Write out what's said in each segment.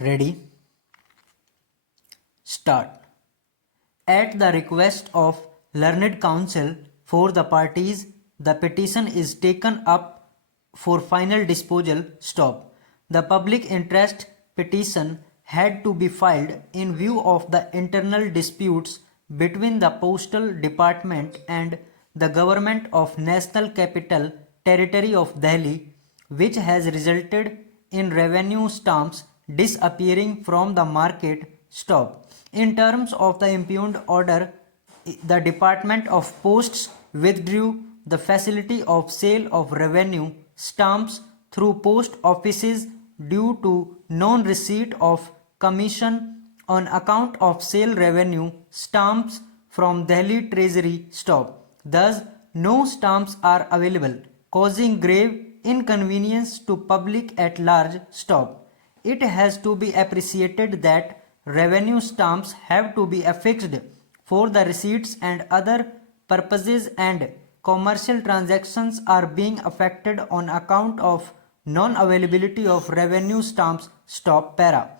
Ready? Start. At the request of learned counsel for the parties, the petition is taken up for final disposal. Stop. The public interest petition had to be filed in view of the internal disputes between the Postal Department and the Government of National Capital Territory of Delhi, which has resulted in revenue stamps disappearing from the market. Stop. In terms of the impugned order, the Department of Posts withdrew the facility of sale of revenue stamps through post offices due to non-receipt of commission on account of sale revenue stamps from Delhi Treasury. Stop. Thus, no stamps are available, causing grave inconvenience to public at large. Stop. It has to be appreciated that revenue stamps have to be affixed for the receipts and other purposes, and commercial transactions are being affected on account of non-availability of revenue stamps. Stop. Para.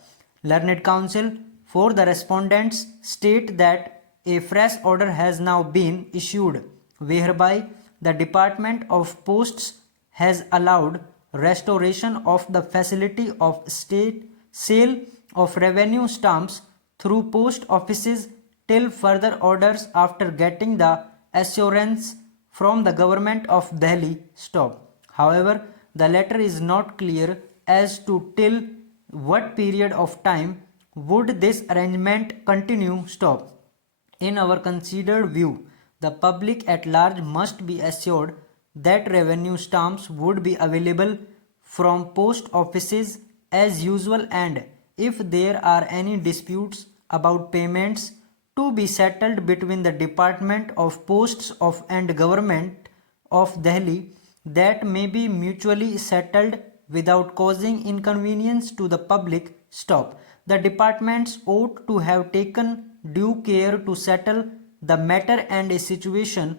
Learned counsel for the respondents state that a fresh order has now been issued whereby the Department of Posts has allowed restoration of the facility of state sale of revenue stamps through post offices till further orders after getting the assurance from the government of Delhi. Stop. However, the letter is not clear as to till what period of time would this arrangement continue. Stop. In our considered view, the public at large must be assured that revenue stamps would be available from post offices as usual, and if there are any disputes about payments to be settled between the Department of Posts of and Government of Delhi, that may be mutually settled without causing inconvenience to the public. Stop. The departments ought to have taken due care to settle the matter, and a situation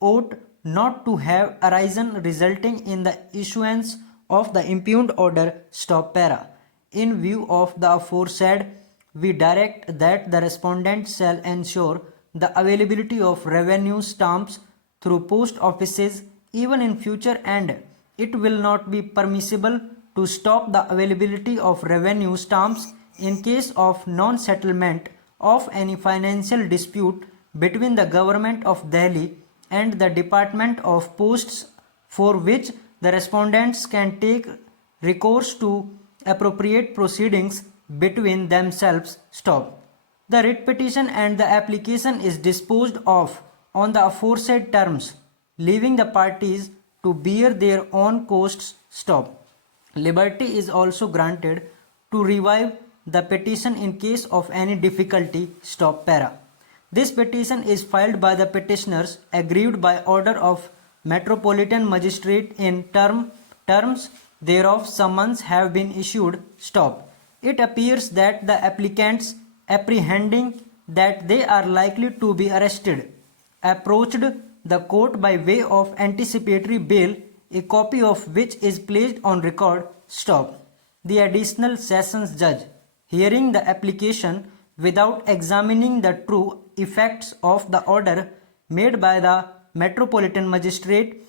ought not to have arisen resulting in the issuance of the impugned order. Stop. Para. In view of the aforesaid, we direct that the respondent shall ensure the availability of revenue stamps through post offices even in future, and it will not be permissible to stop the availability of revenue stamps in case of non-settlement of any financial dispute between the Government of Delhi and the Department of Posts, for which the respondents can take recourse to appropriate proceedings between themselves. Stop. The writ petition and the application is disposed of on the aforesaid terms, leaving the parties to bear their own costs. Stop. Liberty is also granted to revive the petition in case of any difficulty. Stop. Para. This petition is filed by the petitioners aggrieved by order of Metropolitan Magistrate in terms thereof summons have been issued. Stop. It appears that the applicants, apprehending that they are likely to be arrested, approached the court by way of anticipatory bail, a copy of which is placed on record. Stop. The additional sessions judge, hearing the application without examining the true effects of the order made by the Metropolitan Magistrate,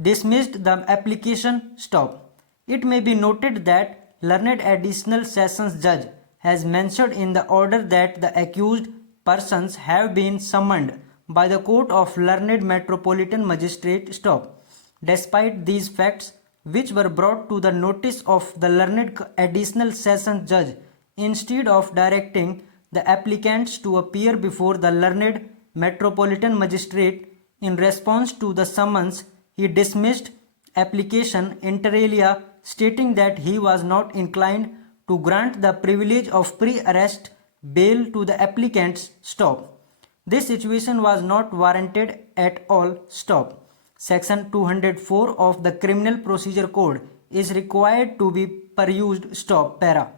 dismissed the application. Stop. It may be noted that learned additional sessions judge has mentioned in the order that the accused persons have been summoned by the court of learned Metropolitan Magistrate. Stop. Despite these facts, which were brought to the notice of the learned additional sessions judge, instead of directing the applicants to appear before the learned Metropolitan Magistrate in response to the summons, he dismissed application inter alia, stating that he was not inclined to grant the privilege of pre-arrest bail to the applicants. Stop. This situation was not warranted at all. Stop. Section 204 of the Criminal Procedure Code is required to be perused. Stop. Para.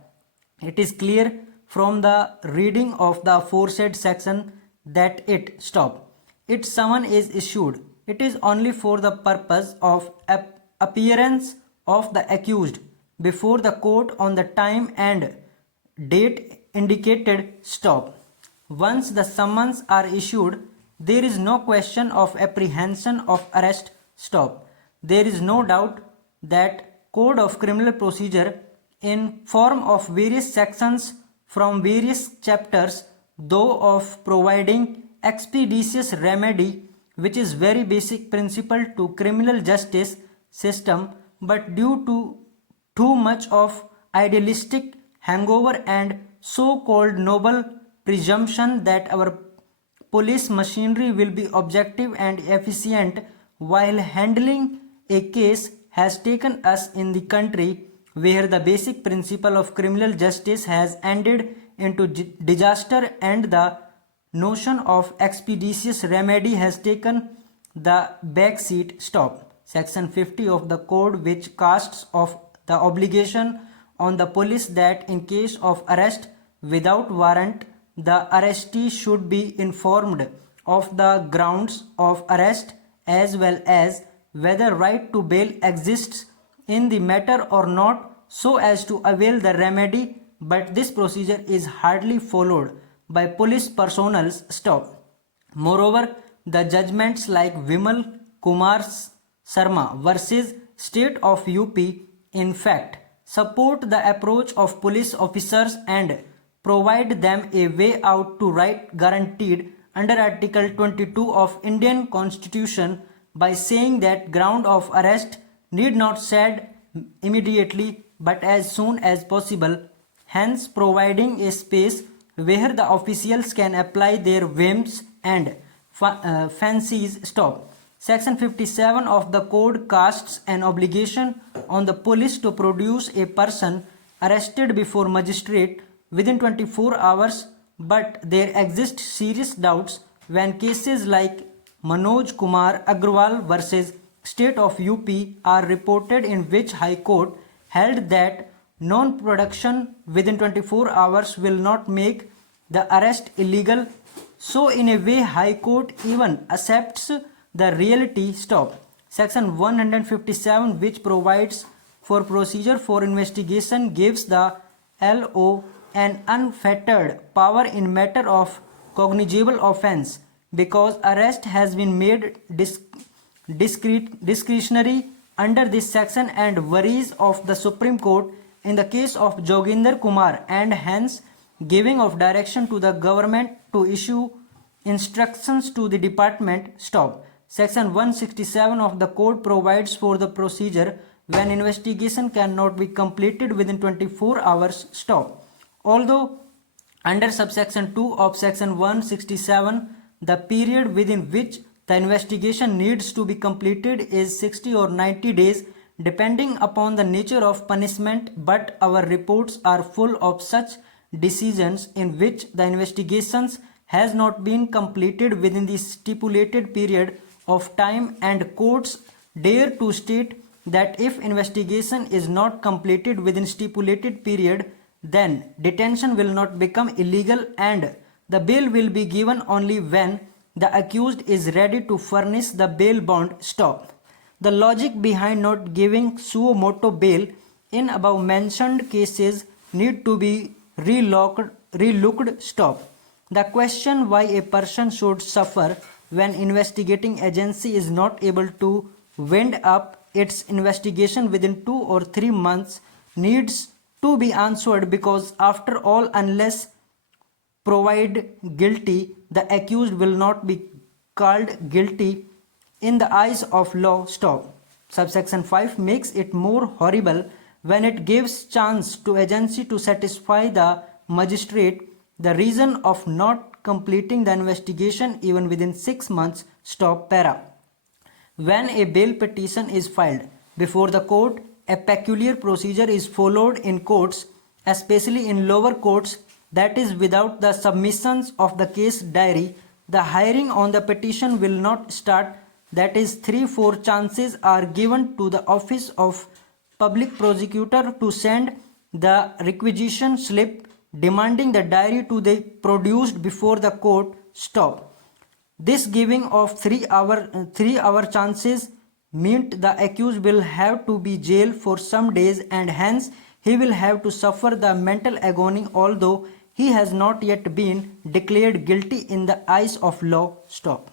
It is clear from the reading of the aforesaid section that its summons is issued. It is only for the purpose of appearance of the accused before the court on the time and date indicated. Stop. Once the summons are issued, there is no question of apprehension of arrest. Stop. There is no doubt that Code of Criminal Procedure in form of various sections from various chapters, though of providing expeditious remedy, which is very basic principle to criminal justice system, but due to too much of idealistic hangover and so-called noble presumption that our police machinery will be objective and efficient while handling a case, has taken us in the country where the basic principle of criminal justice has ended into disaster and the notion of expeditious remedy has taken the back seat. Stop. Section 50 of the code, which casts off the obligation on the police that in case of arrest without warrant, the arrestee should be informed of the grounds of arrest as well as whether right to bail exists in the matter or not, so as to avail the remedy, but this procedure is hardly followed by police personnel. Stop. Moreover, the judgments like Vimal Kumar Sharma versus State of UP in fact support the approach of police officers and provide them a way out to right guaranteed under Article 22 of Indian Constitution by saying that ground of arrest need not set immediately but as soon as possible, hence providing a space where the officials can apply their whims and fancies. Stop. Section 57 of the code casts an obligation on the police to produce a person arrested before magistrate within 24 hours, but there exist serious doubts when cases like Manoj Kumar Agrawal versus State of UP are reported, in which High Court held that non-production within 24 hours will not make the arrest illegal. So in a way High Court even accepts the reality. Stop. Section 157, which provides for procedure for investigation, gives the LO an unfettered power in matter of cognizable offence, because arrest has been made discretionary under this section and worries of the Supreme Court in the case of Joginder Kumar, and hence giving of direction to the government to issue instructions to the department. Stop. Section 167 of the code provides for the procedure when investigation cannot be completed within 24 hours. Stop. Although under subsection 2 of section 167 the period within which the investigation needs to be completed is 60 or 90 days depending upon the nature of punishment, but our reports are full of such decisions in which the investigations has not been completed within the stipulated period of time, and courts dare to state that if investigation is not completed within stipulated period, then detention will not become illegal and the bail will be given only when the accused is ready to furnish the bail bond. Stop. The logic behind not giving suo motu bail in above mentioned cases need to be relooked. Stop. The question why a person should suffer when investigating agency is not able to wind up its investigation within 2 or 3 months needs to be answered, because after all, unless proved guilty, the accused will not be called guilty in the eyes of law. Stop. Subsection 5 makes it more horrible when it gives chance to agency to satisfy the magistrate the reason of not completing the investigation even within 6 months. Stop. Para. When a bail petition is filed before the court, a peculiar procedure is followed in courts, especially in lower courts, that is without the submissions of the case diary. The hearing on the petition will not start, that is 3-4 chances are given to the office of public prosecutor to send the requisition slip demanding the diary to be produced before the court. Stop. This giving of 3 hour chances meant the accused will have to be jailed for some days and hence he will have to suffer the mental agony although he has not yet been declared guilty in the eyes of law. Stop.